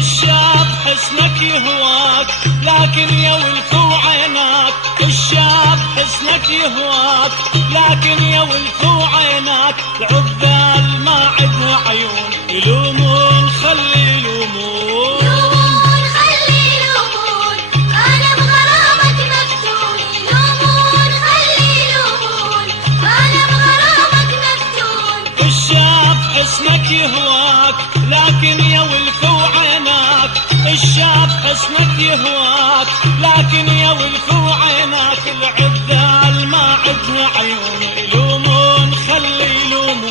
الشاب حسنك يهواك لكن يا ولف عيناك، الشاب حسنك يهواك لكن يا ولف عيناك، العذال ما عدها عيون يلومون خلي يلومون، يلومون خلي يلومون، أنا بغرامك مفتون، يلومون خلي يلومون، أنا بغرامك مفتون. الشاب حسنك يهواك لكن يا ولف عيناك، الشاب حسنك يهواك لكن يا ولف عيناك، العذال ما عدها عيون يلومون خلي يلومون.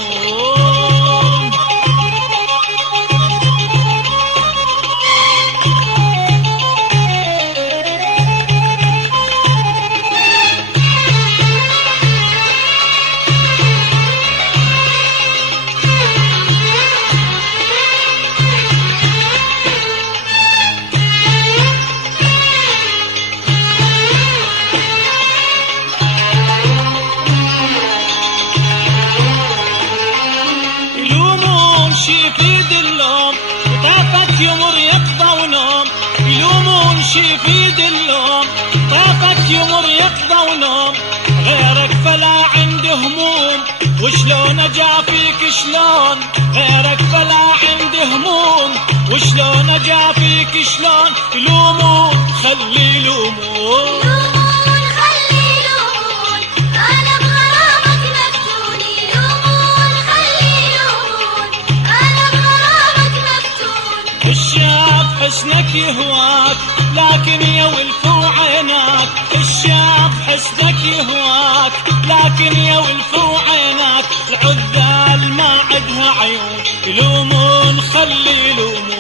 شي في دلهم طافت يمر يقضى ونوم، يلومون شي في دلهم طافت يمر يقضى ونوم، غيرك فلا عنده هموم وشلون اجافيك شلون، غيرك فلا عنده هموم وشلون اجافيك شلون، يلومون خلي يلومون، يلومون خلي يلومون، أنا بغرامك مفتون، يلومون خلي يلومون، أنا بغرامك مفتون. الشاب حسنك يهواك لكن يا ولف عيناك، الشاب حسنك يهواك لكن يا ولف عيناك، العذال ما عدها عيون يلومون خلي يلومون.